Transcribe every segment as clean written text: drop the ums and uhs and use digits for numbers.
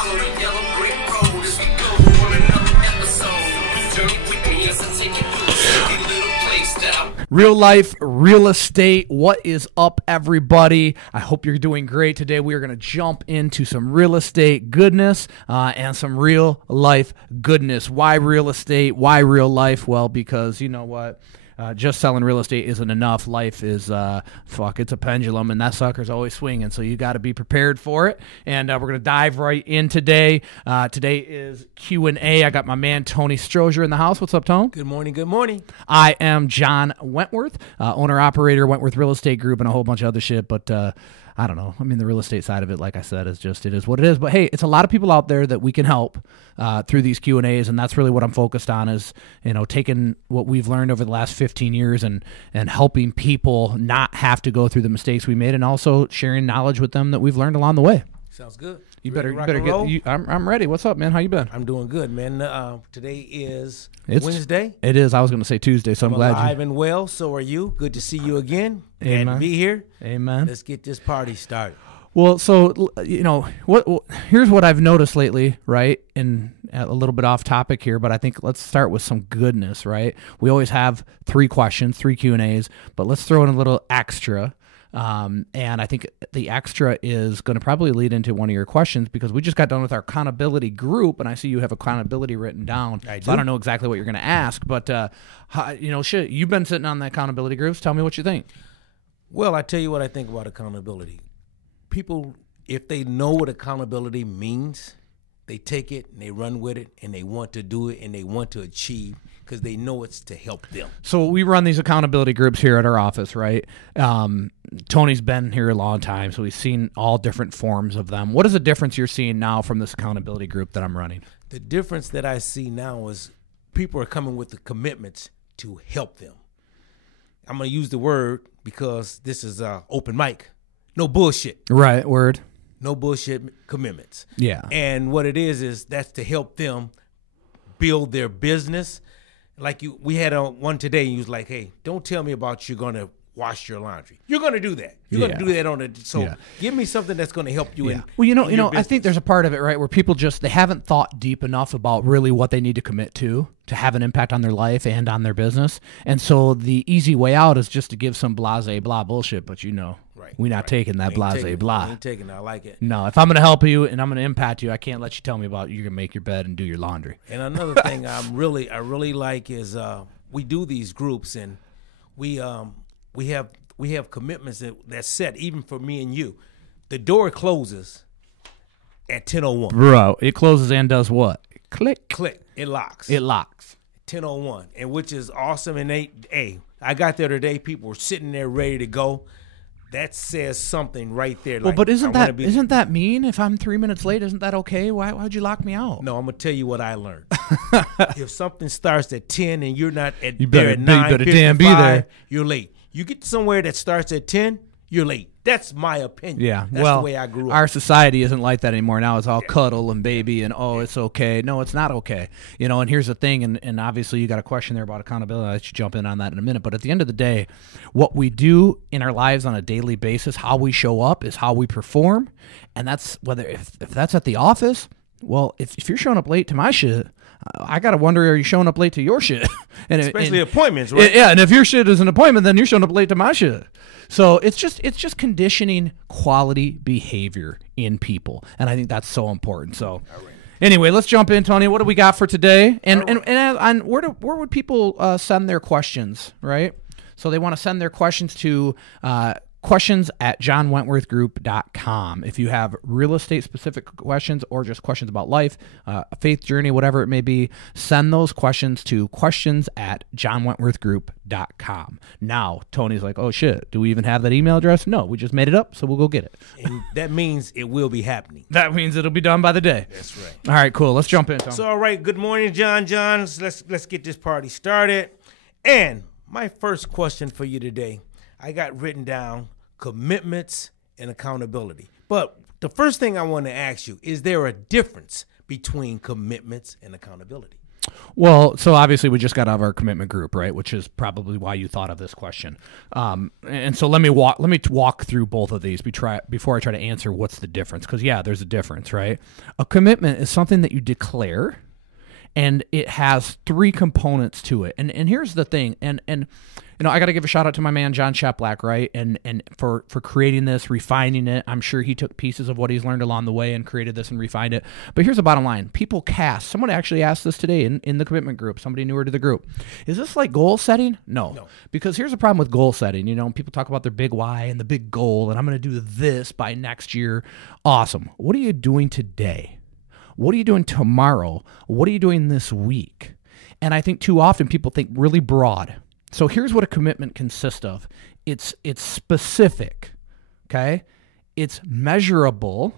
Follow the yellow brick road as we go on another episode. Journey with me as I take you through every little place that I... Real life, real estate. What is up, everybody? I hope you're doing great. Today we are going to jump into some real estate goodness and some real life goodness. Why real estate? Why real life? Well, because you know what? Just selling real estate isn't enough. Life is, it's a pendulum, and that sucker's always swinging, so you got to be prepared for it. And we're going to dive right in today. Today is Q&A. I got my man Tony Strozier in the house. What's up, Tone? Good morning, good morning. I am John Wentworth, owner-operator, Wentworth Real Estate Group, and a whole bunch of other shit, but I don't know. I mean, the real estate side of it, like I said, is just, it is what it is. But hey, it's a lot of people out there that we can help through these Q&As, and that's really what I'm focused on is, you know, taking what we've learned over the last 15 years and helping people not have to go through the mistakes we made, and also sharing knowledge with them that we've learned along the way. Sounds good. You better get. I'm ready. What's up, man? How you been? I'm doing good, man. Today is Wednesday. It is. I was going to say Tuesday, so I'm glad alive and well. So are you? Good to see you again. Amen. And be here. Amen. Let's get this party started. Well, so you know here's what I've noticed lately, right? And a little bit off topic here, but I think let's start with some goodness, right? We always have 3 questions, 3 Q&As, but let's throw in a little extra. And I think the extra is going to probably lead into one of your questions because we just got done with our accountability group, and I see you have accountability written down. I don't know exactly what you're going to ask, but you've been sitting on the accountability groups. Tell me what you think. Well, I tell you what I think about accountability. People, if they know what accountability means, they take it and they run with it and they want to do it and they want to achieve because they know it's to help them. So we run these accountability groups here at our office, right? Tony's been here a long time, so he's seen all different forms of them. What is the difference you're seeing now from this accountability group that I'm running? The difference that I see now is people are coming with the commitments to help them. I'm going to use the word because this is open mic. No bullshit. Right, word. No bullshit commitments. Yeah. And what it is that's to help them build their business. Like we had one today, and you was like, hey, don't tell me about you're going to wash your laundry. You're going to do that. You're going to do that give me something that's going to help you in. Well, you know, I think there's a part of it, right, where people they haven't thought deep enough about really what they need to commit to have an impact on their life and on their business. And so the easy way out is just to give some blase blah bullshit, but we're not taking that blase blah. I ain't taking it. I like it. No, if I'm going to help you and I'm going to impact you, I can't let you tell me about you're going to make your bed and do your laundry. And another thing I really like is we do these groups, and we have commitments that's set even for me and you. The door closes at 10:01. Bro, it closes and does what? Click. It locks. 10:01, and which is awesome. And I got there today. People were sitting there ready to go. That says something right there. Well, but isn't that mean? If I'm 3 minutes late, isn't that okay? Why'd you lock me out? No, I'm gonna tell you what I learned. If something starts at 10 and you're not at 9:55, you better damn be there. You're late. You get somewhere that starts at 10, you're late. That's my opinion. Yeah, that's the way I grew up. Our society isn't like that anymore. Now it's all cuddle and baby and it's okay. No, it's not okay. You know, and here's the thing, and obviously you got a question there about accountability. I'll let you jump in on that in a minute. But at the end of the day, what we do in our lives on a daily basis, how we show up is how we perform. And that's if that's at the office, well, if you're showing up late to my shit, I got to wonder, are you showing up late to your shit? Especially appointments, right? Yeah, and if your shit is an appointment, then you're showing up late to my shit. So it's just conditioning quality behavior in people, and I think that's so important. So anyway, let's jump in, Tony. What do we got for today? And where would people send their questions, right? So they want to send their questions to questions@johnwentworthgroup.com. If you have real estate specific questions or just questions about life, a faith journey, whatever it may be, send those questions to questions@johnwentworthgroup.com. Now, Tony's like, oh shit, do we even have that email address? No, we just made it up, so we'll go get it. And that means it will be happening. That means it'll be done by the day. That's right. All right, cool. Let's jump in, Tony. So, all right, good morning, John. Let's get this party started. And my first question for you today, I got written down commitments and accountability. But the first thing I want to ask you, is there a difference between commitments and accountability? Well, so obviously we just got out of our commitment group, right? Which is probably why you thought of this question. And so let me walk through both of these before I try to answer what's the difference. Because yeah, there's a difference, right? A commitment is something that you declare, and it has three components to it. And here's the thing, and you know, I got to give a shout out to my man John Cheplack, right? And for creating this, refining it. I'm sure he took pieces of what he's learned along the way and created this and refined it. But here's the bottom line. People cast. Someone actually asked this today in the commitment group, somebody newer to the group. Is this like goal setting? No. Because here's the problem with goal setting. You know, people talk about their big why and the big goal, and I'm going to do this by next year. Awesome. What are you doing today? What are you doing tomorrow? What are you doing this week? And I think too often people think really broad. So here's what a commitment consists of. It's specific, okay? It's measurable.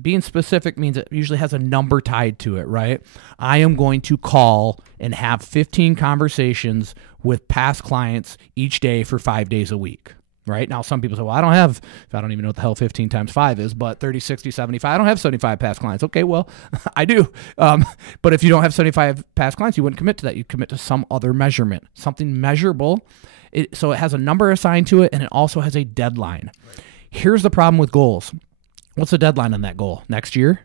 Being specific means it usually has a number tied to it, right? I am going to call and have 15 conversations with past clients each day for 5 days a week. Right? Now, some people say, well, I don't even know what the hell 15 times 5 is, but 30, 60, 75. I don't have 75 past clients. Okay, well, I do. But if you don't have 75 past clients, you wouldn't commit to that. You'd commit to some other measurement, something measurable. So it has a number assigned to it, and it also has a deadline. Right. Here's the problem with goals. What's the deadline on that goal? Next year?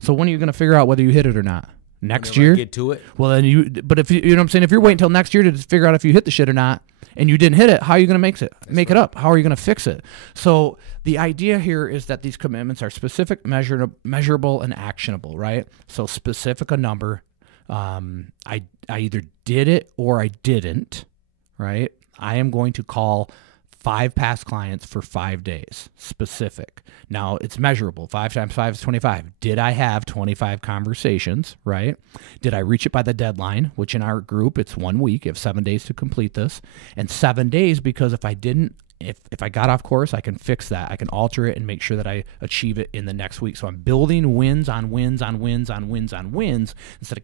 So when are you going to figure out whether you hit it or not? Next year? Get to it. Well, then but if you know what I'm saying, if you're waiting until next year to figure out if you hit the shit or not, and you didn't hit it, how are you going to make it up? How are you going to fix it? So the idea here is that these commitments are specific, measurable, and actionable, right? So specific, a number. I either did it or I didn't, right? I am going to call 5 past clients for 5 days, specific. Now, it's measurable. 5 times 5 is 25. Did I have 25 conversations, right? Did I reach it by the deadline, which in our group, it's 1 week. You have 7 days to complete this. And 7 days, because if I didn't, if I got off course, I can fix that. I can alter it and make sure that I achieve it in the next week. So I'm building wins on wins on wins on wins on wins instead of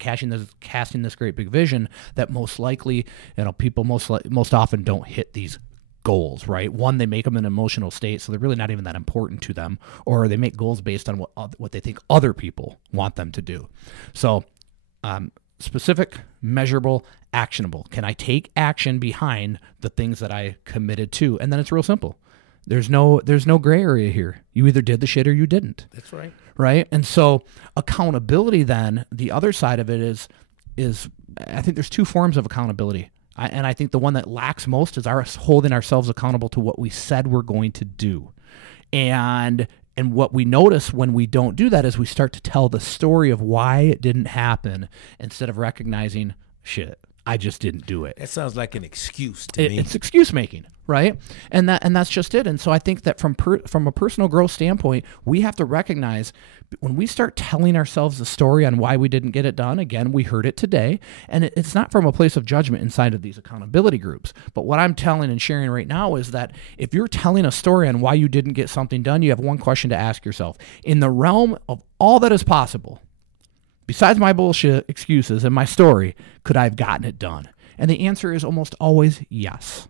casting this great big vision that most likely, you know, people most often don't hit these goals, right? One, they make them in an emotional state, so they're really not even that important to them, or they make goals based on what they think other people want them to do. So specific, measurable, actionable. Can I take action behind the things that I committed to? And then it's real simple. There's no gray area here. You either did the shit or you didn't. That's right. Right? And so accountability then, the other side of it is I think there's 2 forms of accountability. And I think the one that lacks most is us holding ourselves accountable to what we said we're going to do. And what we notice when we don't do that is we start to tell the story of why it didn't happen instead of recognizing, shit, I just didn't do it. That sounds like an excuse to me. It's excuse making, right? And that's just it. And so I think that from a personal growth standpoint, we have to recognize when we start telling ourselves the story on why we didn't get it done. Again, we heard it today, and it's not from a place of judgment inside of these accountability groups. But what I'm telling and sharing right now is that if you're telling a story on why you didn't get something done, you have one question to ask yourself. In the realm of all that is possible, besides my bullshit excuses and my story, could I have gotten it done? And the answer is almost always yes,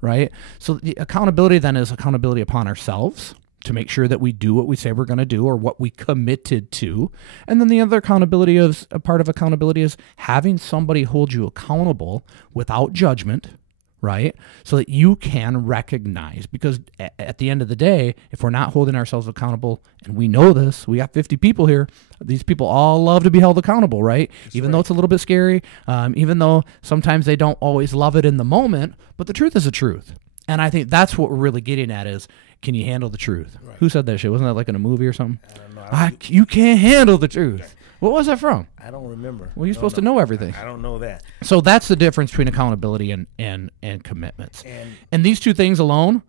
right? So the accountability then is accountability upon ourselves to make sure that we do what we say we're going to do or what we committed to. And then the other accountability is a part of accountability is having somebody hold you accountable without judgment, right? So that you can recognize, because at the end of the day, if we're not holding ourselves accountable, and we know this, we got 50 people here, these people all love to be held accountable, right? That's even right. Though it's a little bit scary, even though sometimes they don't always love it in the moment, but the truth is the truth. And I think that's what we're really getting at is, can you handle the truth? Right. Who said that shit? Wasn't that like in a movie or something? I don't know. You can't handle the truth. Okay. What was that from? I don't remember. Well, you're supposed to know everything. I don't know that. So that's the difference between accountability and commitments. And these 2 things alone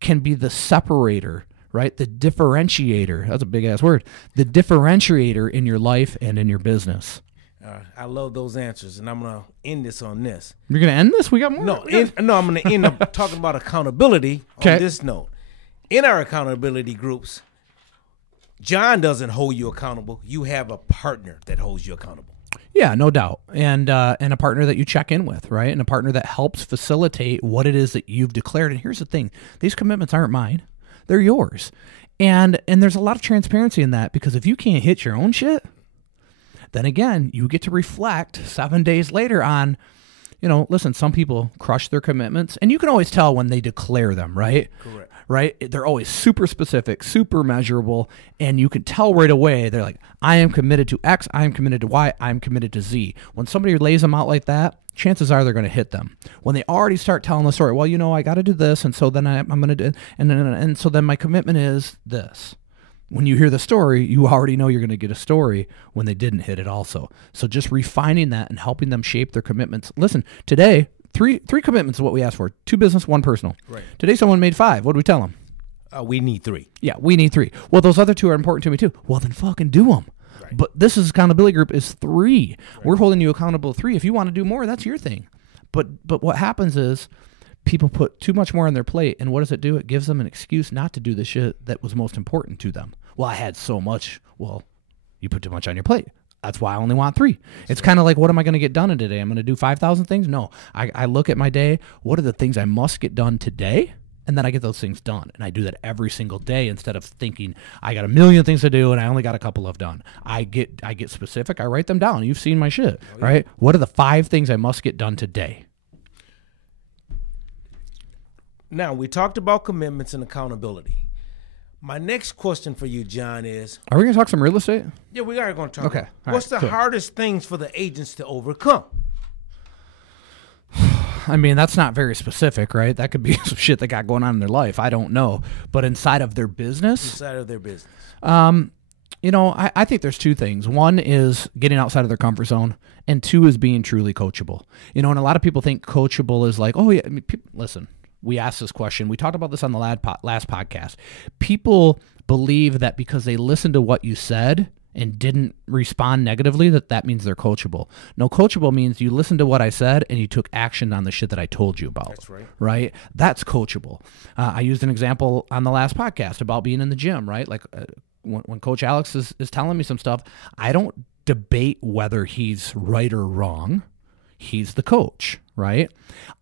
can be the separator, right? The differentiator. That's a big-ass word. The differentiator in your life and in your business. I love those answers, and I'm going to end this on this. You're going to end this? We got more? No, I'm going to end up talking about accountability on this note. In our accountability groups, John doesn't hold you accountable. You have a partner that holds you accountable. Yeah, no doubt. And a partner that you check in with, right? And a partner that helps facilitate what it is that you've declared. And here's the thing. These commitments aren't mine. They're yours. And there's a lot of transparency in that, because if you can't hit your own shit, then again, you get to reflect 7 days later on, listen, some people crush their commitments, and you can always tell when they declare them, right? Correct. Right? They're always super specific, super measurable, and you can tell right away, they're like, I am committed to X, I am committed to Y, I am committed to Z. When somebody lays them out like that, chances are they're going to hit them. When they already start telling the story, well, I got to do this, and so then I'm going to do, and so then my commitment is this. When you hear the story, you already know you're going to get a story when they didn't hit it also. So just refining that and helping them shape their commitments. Listen, today, three commitments is what we asked for. 2 business, 1 personal. Right. Today someone made 5. What do we tell them? We need 3. Yeah, we need 3. Well, those other 2 are important to me too. Well, then fucking do them. Right. But this is accountability group is 3. Right. We're holding you accountable to 3. If you want to do more, that's your thing. But what happens is people put too much more on their plate, and what does it do? It gives them an excuse not to do the shit that was most important to them. Well, I had so much. Well, you put too much on your plate. That's why I only want 3. It's kind of like, what am I going to get done in today? I'm going to do 5,000 things? No. I look at my day. What are the things I must get done today? And then I get those things done. And I do that every single day instead of thinking I got a million things to do and I only got a couple of done. I get specific. I write them down. You've seen my shit, right? What are the 5 things I must get done today? Now, we talked about commitments and accountability. My next question for you, John, is... Are we going to talk some real estate? Yeah, we are going to talk Okay. about what's the hardest things for the agents to overcome? I mean, that's not very specific, right? That could be some shit they got going on in their life. I don't know. But inside of their business... Inside of their business. I think there's 2 things. One is getting outside of their comfort zone, and 2 is being truly coachable. And a lot of people think coachable is like, oh, yeah, listen... We asked this question. We talked about this on the last podcast. People believe that because they listened to what you said and didn't respond negatively, that means they're coachable. No, coachable means you listened to what I said and you took action on the shit that I told you about. That's right. Right? That's coachable. I used an example on the last podcast about being in the gym, right? Like when Coach Alex is telling me some stuff, I don't debate whether he's right or wrong. He's the coach, right?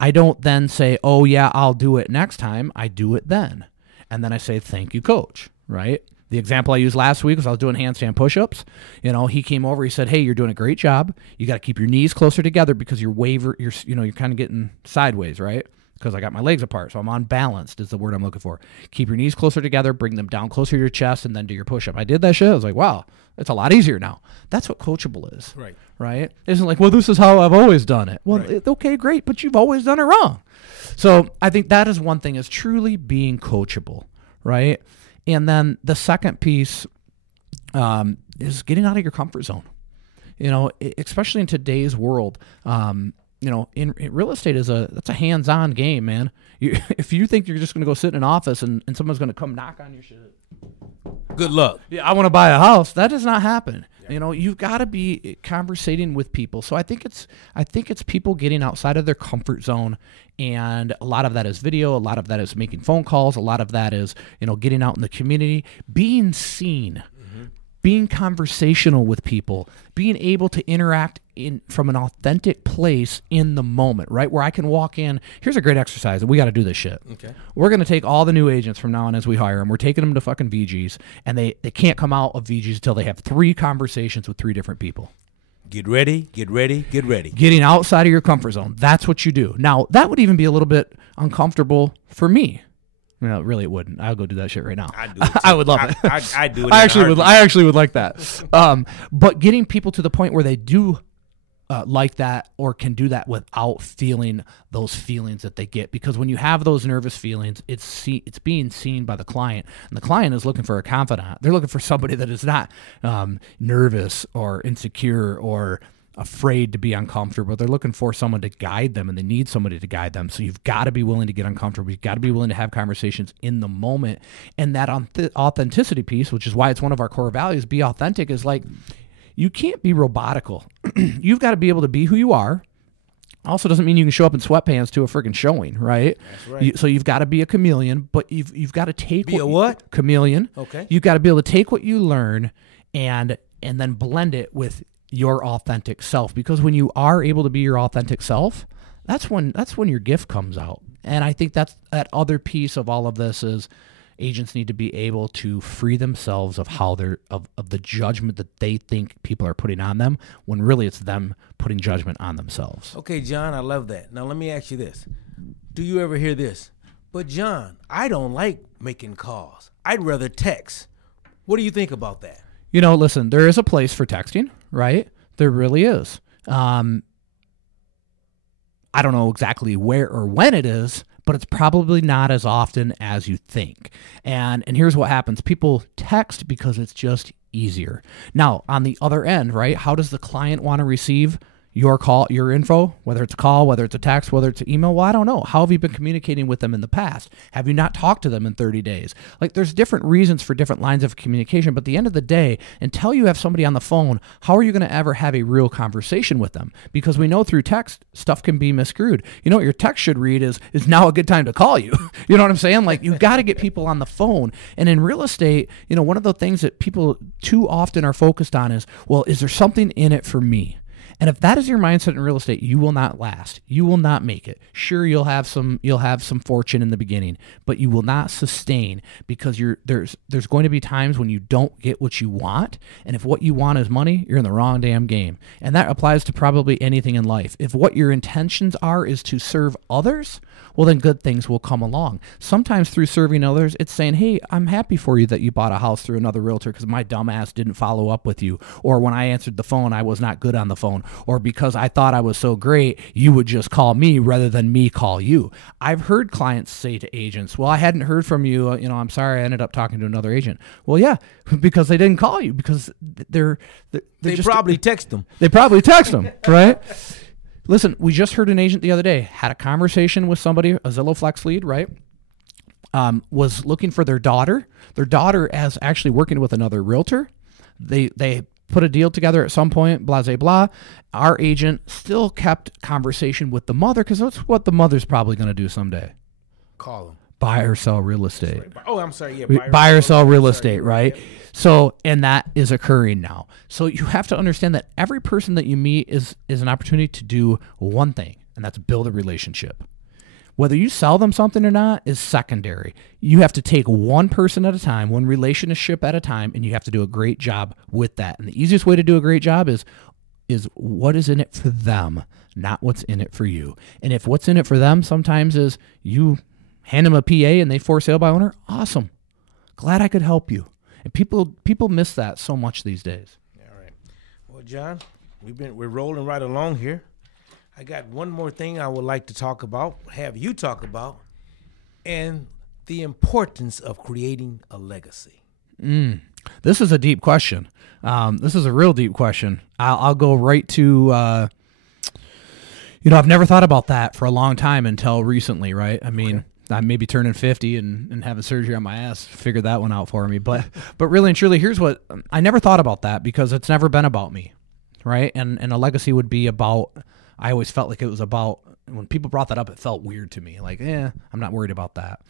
I don't then say, oh, yeah, I'll do it next time. I do it then. And then I say, thank you, coach, right? The example I used last week was I was doing handstand push-ups. He came over, he said, hey, you're doing a great job. You got to keep your knees closer together because you're kind of getting sideways, right? Because I got my legs apart, so I'm unbalanced is the word I'm looking for. Keep your knees closer together, bring them down closer to your chest, and then do your push-up. I did that shit. I was like, wow, it's a lot easier now. That's what coachable is, right? It isn't like, well, this is how I've always done it. Well, okay, great, but you've always done it wrong. So I think that is one thing, is truly being coachable, right? And then the second piece is getting out of your comfort zone. Especially in today's world, in real estate that's a hands-on game, man. If you think you're just going to go sit in an office and someone's going to come knock on your shit, good luck. Yeah, I want to buy a house. That does not happen. Yeah. You've got to be conversating with people. So I think it's people getting outside of their comfort zone, and a lot of that is video. A lot of that is making phone calls. A lot of that is getting out in the community, being seen. Being conversational with people, being able to interact from an authentic place in the moment, right? Where I can walk in. Here's a great exercise, and we got to do this shit. Okay. We're going to take all the new agents from now on as we hire them. We're taking them to fucking VGs, and they can't come out of VGs until they have 3 conversations with 3 different people. Get ready, get ready, get ready. Getting outside of your comfort zone. That's what you do. Now, that would even be a little bit uncomfortable for me. No, really, it wouldn't. I'll go do that shit right now. I'd do it too. I would love it. I'd do it. I actually would like that. But getting people to the point where they do like that, or can do that without feeling those feelings that they get, because when you have those nervous feelings, it's being seen by the client, and the client is looking for a confidant. They're looking for somebody that is not nervous or insecure or afraid to be uncomfortable. They're looking for someone to guide them, and they need somebody to guide them. So you've got to be willing to get uncomfortable. You've got to be willing to have conversations in the moment. And that authenticity piece, which is why it's one of our core values, be authentic, is like, you can't be robotical. You've got to be able to be who you are. Also doesn't mean you can show up in sweatpants to a freaking showing, right? That's right. So you've got to be a chameleon, but you've got to take what? Chameleon. Okay. You've got to be able to take what you learn and then blend it with your authentic self, because when you are able to be your authentic self, that's when your gift comes out. And I think that's that other piece of all of this is, Agents need to be able to free themselves of how they're of the judgment that they think people are putting on them, when really it's them putting judgment on themselves. Okay, John, I love that. Now let me ask you this. Do you ever hear this? But John, I don't like making calls. I'd rather text. What do you think about that? You know, listen, there is a place for texting, right? There really is. I don't know exactly where or when it is, but it's probably not as often as you think. And here's what happens. People text because it's just easier. Now, on the other end, right, how does the client want to receive your call, your info, whether it's a call, whether it's a text, whether it's an email? Well, I don't know. How have you been communicating with them in the past? Have you not talked to them in 30 days? Like, there's different reasons for different lines of communication, but at the end of the day, until you have somebody on the phone, how are you going to ever have a real conversation with them? Because we know through text, stuff can be misconstrued. You know what your text should read is now a good time to call you. You know what I'm saying? Like, you've got to get people on the phone. And in real estate, you know, one of the things that people too often are focused on is, well, is there something in it for me? And if that is your mindset in real estate, you will not last. You will not make it. Sure, you'll have some fortune in the beginning, but you will not sustain, because there's going to be times when you don't get what you want. And if what you want is money, you're in the wrong damn game. And that applies to probably anything in life. If what your intentions are is to serve others, well, then good things will come along. Sometimes through serving others, it's saying, hey, I'm happy for you that you bought a house through another realtor because my dumbass didn't follow up with you. Or when I answered the phone, I was not good on the phone. Or because I thought I was so great, you would just call me rather than me call you. I've heard clients say to agents, well, I hadn't heard from you. I'm sorry, I ended up talking to another agent. Well, yeah, because they didn't call you, because they probably text them. They probably text them, right? Listen, we just heard an agent the other day, had a conversation with somebody, a Zillow Flex lead, right? Was looking for their daughter. Their daughter is actually working with another realtor. They put a deal together at some point, blah, blah, blah. Our agent still kept conversation with the mother, because that's what the mother's probably going to do someday. Call them. Buy or sell real estate. Oh, I'm sorry. Yeah, buy or sell real estate, right? So, and that is occurring now. So you have to understand that every person that you meet is an opportunity to do one thing, and that's build a relationship. Whether you sell them something or not is secondary. You have to take one person at a time, one relationship at a time, and you have to do a great job with that. And the easiest way to do a great job is what is in it for them, not what's in it for you. And if what's in it for them sometimes is you hand them a PA and they for sale by owner, awesome. Glad I could help you. And people miss that so much these days. All right. Well, John, we're rolling right along here. I got one more thing I would like to have you talk about, and the importance of creating a legacy. This is a deep question. This is a real deep question. I'll go right to, I've never thought about that for a long time until recently, right? I mean, I may be turning 50 and having surgery on my ass, figured that one out for me. But really and truly, here's what, I never thought about that because it's never been about me, right? And a legacy would be about, I always felt like it was about, when people brought that up, it felt weird to me. Like, I'm not worried about that.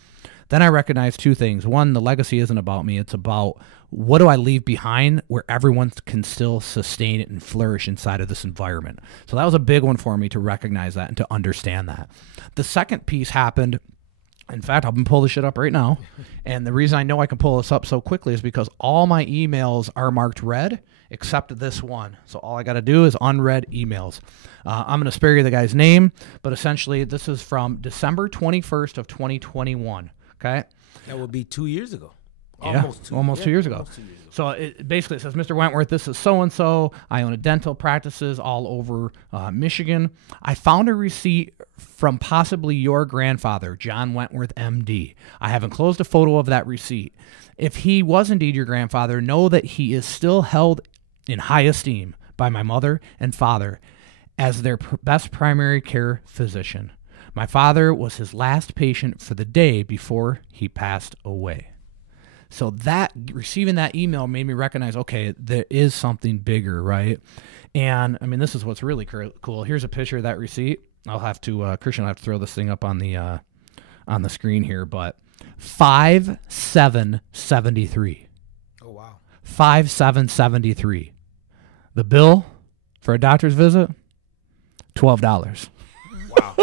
Then I recognized two things. One, the legacy isn't about me. It's about what do I leave behind where everyone can still sustain it and flourish inside of this environment. So that was a big one for me to recognize that and to understand that. The second piece happened. In fact, I'm going to pull this shit up right now. And the reason I know I can pull this up so quickly is because all my emails are marked red except this one. So all I got to do is unread emails. I'm going to spare you the guy's name, but essentially this is from December 21st of 2021. Okay? That would be 2 years ago. Almost 2 years ago. So it basically says, Mr. Wentworth, this is so-and-so. I own a dental practices all over Michigan. I found a receipt from possibly your grandfather, John Wentworth, MD. I have enclosed a photo of that receipt. If he was indeed your grandfather, know that he is still held in high esteem by my mother and father as their best primary care physician. My father was his last patient for the day before he passed away. So that receiving that email made me recognize, okay, there is something bigger, right? And I mean, this is what's really cool. Here's a picture of that receipt. I'll have to, Christian will have to throw this thing up on the screen here, but 5773. Oh, wow. 5773. The bill for a doctor's visit, $12. Wow.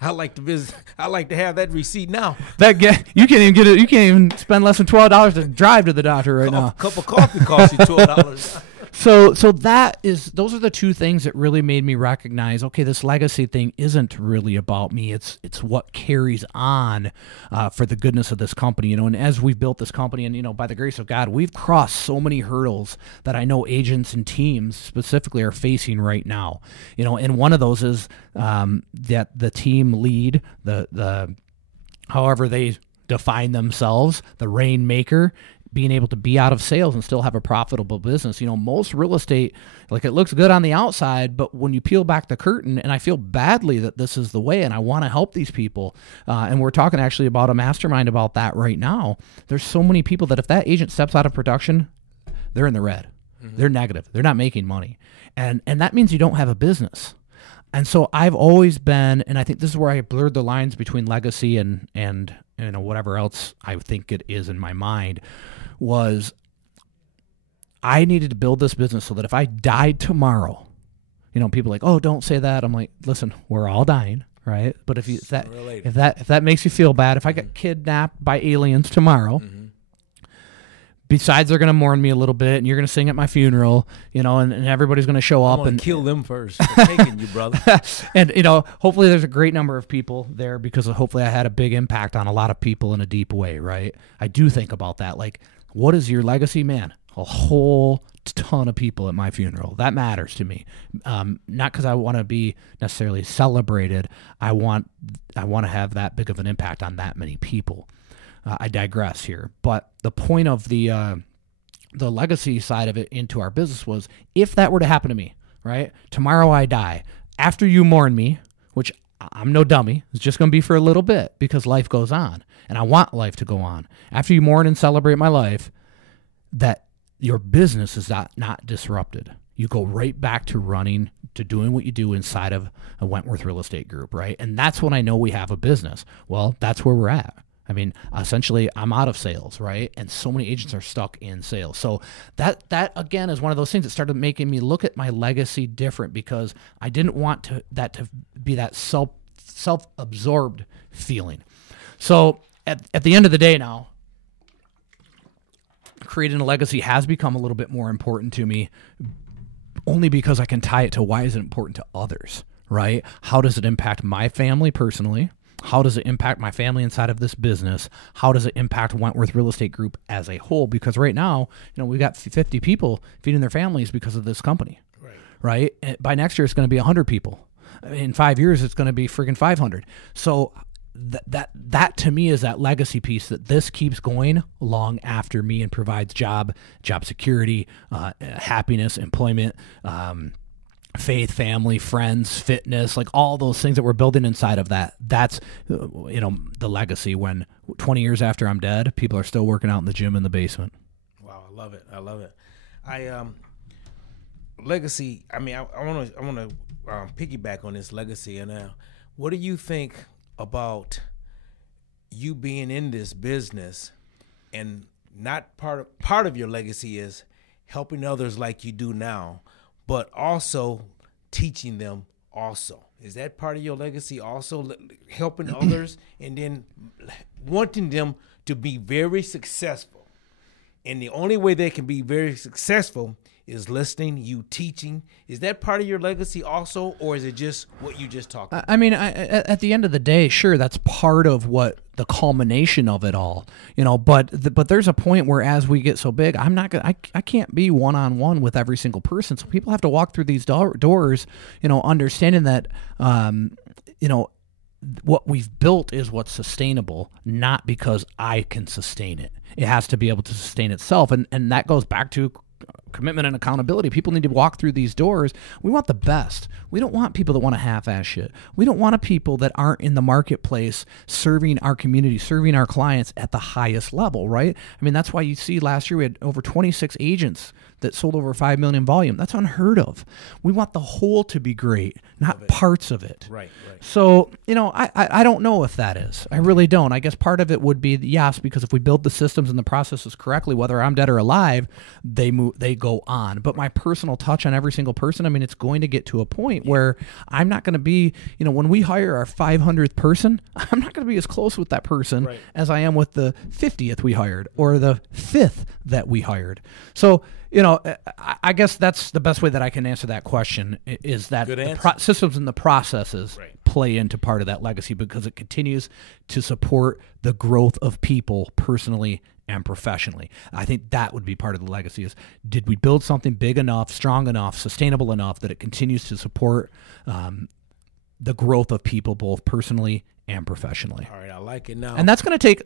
I like to visit. I like to have that receipt now. You can't even get it. You can't even spend less than $12 to drive to the doctor right now. A cup of coffee costs you $12. So those are the two things that really made me recognize, okay, this legacy thing isn't really about me. It's what carries on for the goodness of this company, and as we've built this company, and by the grace of God, we've crossed so many hurdles that I know agents and teams specifically are facing right now. And one of those is that the team lead, the however they define themselves, the rainmaker, being able to be out of sales and still have a profitable business. Most real estate, like, it looks good on the outside, but when you peel back the curtain, and I feel badly that this is the way, and I want to help these people, and we're talking actually about a mastermind about that right now. There's so many people that if that agent steps out of production, they're in the red. Mm-hmm. They're negative. They're not making money. And that means you don't have a business. And so I've always been, and I think this is where I blurred the lines between legacy and whatever else I think it is in my mind, was I needed to build this business so that if I died tomorrow, people are like, oh, don't say that. I'm like, listen, we're all dying, right? But if that makes you feel bad, if I get kidnapped by aliens tomorrow, besides they're going to mourn me a little bit, and you're going to sing at my funeral, and everybody's going to show up and kill them first. They're taking you, brother. And hopefully there's a great number of people there, because hopefully I had a big impact on a lot of people in a deep way, right? I do think about that. Like, what is your legacy, man? A whole ton of people at my funeral. That matters to me. Not because I want to be necessarily celebrated. I want to have that big of an impact on that many people. I digress here, but the point of the legacy side of it into our business was, if that were to happen to me, right? Tomorrow I die. After you mourn me, which I'm no dummy, it's just going to be for a little bit, because life goes on, and I want life to go on. After you mourn and celebrate my life, that your business is not disrupted. You go right back to running, to doing what you do inside of a Wentworth Real Estate Group, right? And that's when I know we have a business. Well, that's where we're at. I mean, essentially, I'm out of sales, right? And so many agents are stuck in sales. So that again is one of those things that started making me look at my legacy different, because I didn't want that to be that self-absorbed feeling. So at the end of the day now, creating a legacy has become a little bit more important to me, only because I can tie it to why is it important to others, right? How does it impact my family personally? How does it impact my family inside of this business? How does it impact Wentworth Real Estate Group as a whole? Because right now, we've got 50 people feeding their families because of this company, right? And by next year, it's going to be 100 people. In 5 years, it's going to be friggin' 500. So that to me is that legacy piece, that this keeps going long after me and provides job security, happiness, employment, faith, family, friends, fitness, like all those things that we're building inside of that. That's, the legacy, when 20 years after I'm dead, people are still working out in the gym in the basement. Wow. I love it. Legacy. I mean, I want to piggyback on this legacy. And what do you think about you being in this business, and not part of your legacy is helping others like you do now, but also teaching them also? Is that part of your legacy also, helping others and then wanting them to be very successful? And the only way they can be very successful is listening, you teaching. Is that part of your legacy also, or is it just what you just talked about? I mean, at the end of the day, sure, that's part of what the culmination of it all, but there's a point where, as we get so big, I can't be one-on-one with every single person. So people have to walk through these doors, understanding that, what we've built is what's sustainable, not because I can sustain it. It has to be able to sustain itself. And that goes back to commitment and accountability. People need to walk through these doors. We want the best. We don't want people that want to half-ass shit. We don't want people that aren't in the marketplace serving our community, serving our clients at the highest level, right? I mean, that's why you see last year we had over 26 agents that sold over 5 million volume. That's unheard of. We want the whole to be great, not parts of it. Right. So, I don't know if that is. I really don't. I guess part of it would be yes, because if we build the systems and the processes correctly, whether I'm dead or alive, they go on. But my personal touch on every single person, I mean, it's going to get to a point where I'm not going to be, when we hire our 500th person, I'm not going to be as close with that person as I am with the 50th we hired or the 5th that we hired. So, I guess that's the best way that I can answer that question, is that the systems and the processes play into part of that legacy, because it continues to support the growth of people personally and professionally. I think that would be part of the legacy, is did we build something big enough, strong enough, sustainable enough that it continues to support the growth of people both personally and professionally. All right, I like it now. And that's going to take,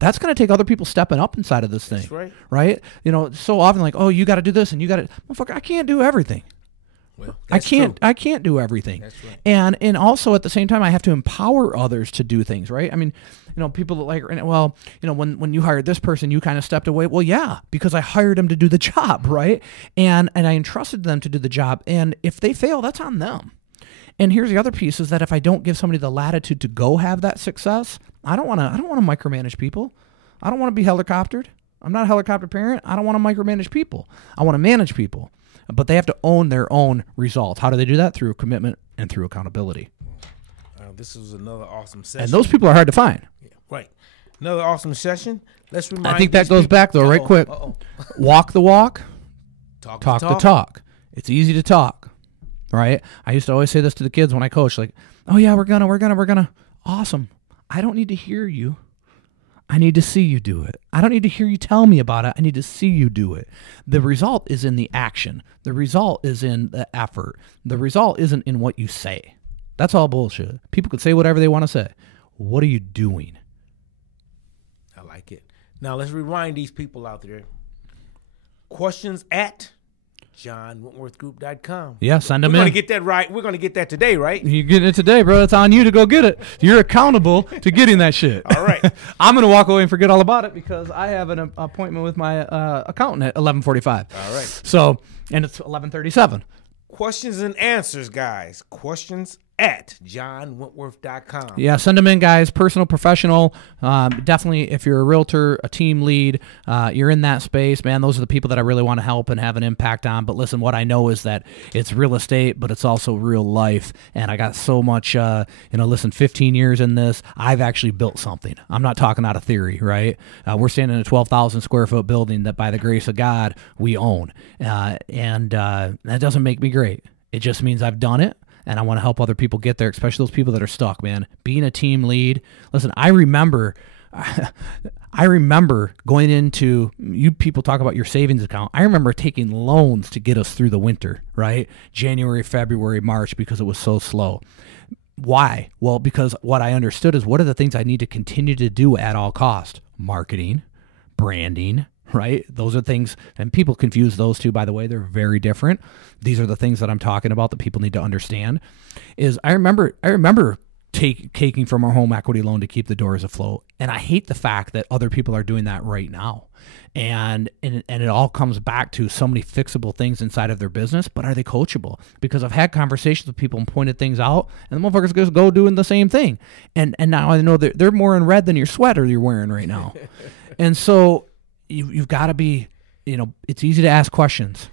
that's going to take other people stepping up inside of this thing. That's right. Right? So often like, oh, you got to do this and you got to, motherfucker, I can't do everything. Well, I can't do everything. That's right. And also at the same time, I have to empower others to do things, right? I mean, people that like, well, when you hired this person, you kind of stepped away. Well, yeah, because I hired them to do the job, right? And I entrusted them to do the job. And if they fail, that's on them. And here's the other piece, is that if I don't give somebody the latitude to go have that success, I don't want to micromanage people. I don't want to be helicoptered. I'm not a helicopter parent. I don't want to micromanage people. I want to manage people. But they have to own their own results. How do they do that? Through commitment and through accountability. This was another awesome session. And those people are hard to find. Yeah, right. Another awesome session. Let's remind. I think that goes back though, right quick. Walk the walk, talk the talk. It's easy to talk. Right? I used to always say this to the kids when I coach, like, oh yeah, we're gonna. Awesome. I don't need to hear you. I need to see you do it. I don't need to hear you tell me about it. I need to see you do it. The result is in the action. The result is in the effort. The result isn't in what you say. That's all bullshit. People could say whatever they want to say. What are you doing? I like it. Now let's rewind these people out there. Questions at JohnWentworthGroup.com. Yeah, send them in. We're going to get that right. We're going to get that today, right? You're getting it today, bro. It's on you to go get it. You're accountable to getting that shit. All right. I'm going to walk away and forget all about it because I have an appointment with my accountant at 11:45. All right. So, and it's 11:37. Questions and answers, guys. Questions at JohnWentworth.com. Yeah, send them in, guys. Personal, professional. Definitely, if you're a realtor, a team lead, you're in that space, man, those are the people that I really want to help and have an impact on. But listen, what I know is that it's real estate, but it's also real life. And I got so much, listen, 15 years in this, I've actually built something. I'm not talking out of theory, right? We're standing in a 12,000 square foot building that by the grace of God, we own. And that doesn't make me great. It just means I've done it. And I want to help other people get there, especially those people that are stuck, man. Being a team lead. Listen, I remember going into, you people talk about your savings account. I remember taking loans to get us through the winter, right? January, February, March, because it was so slow. Why? Well, because what I understood is what are the things I need to continue to do at all cost? Marketing, branding, right? Those are things, and people confuse those two, by the way. They're very different. These are the things that I'm talking about that people need to understand. Is I remember taking from our home equity loan to keep the doors afloat. And I hate the fact that other people are doing that right now. And it all comes back to so many fixable things inside of their business, but are they coachable? Because I've had conversations with people and pointed things out, and the motherfuckers just go doing the same thing. And now I know that they're more in red than your sweater you're wearing right now. And so you've got to be, it's easy to ask questions.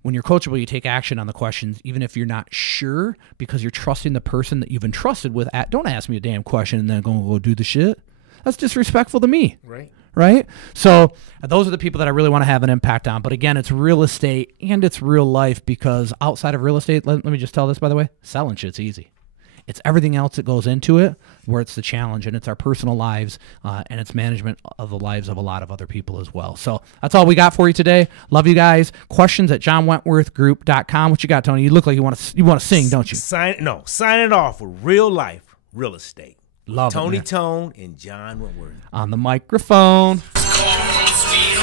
When you're coachable, you take action on the questions, even if you're not sure, because you're trusting the person that you've entrusted with. Don't ask me a damn question and then go do the shit. That's disrespectful to me. Right? So those are the people that I really want to have an impact on. But again, it's real estate and it's real life, because outside of real estate, let me just tell this, by the way, selling shit's easy. It's everything else that goes into it where it's the challenge, and it's our personal lives and it's management of the lives of a lot of other people as well. So that's all we got for you today. Love you guys. Questions at JohnWentworthGroup.com. What you got, Tony? You look like you want to sing, don't you? Sign it off with real life, real estate. Love Tony it, Tone and John Wentworth. On the microphone. Call from sweet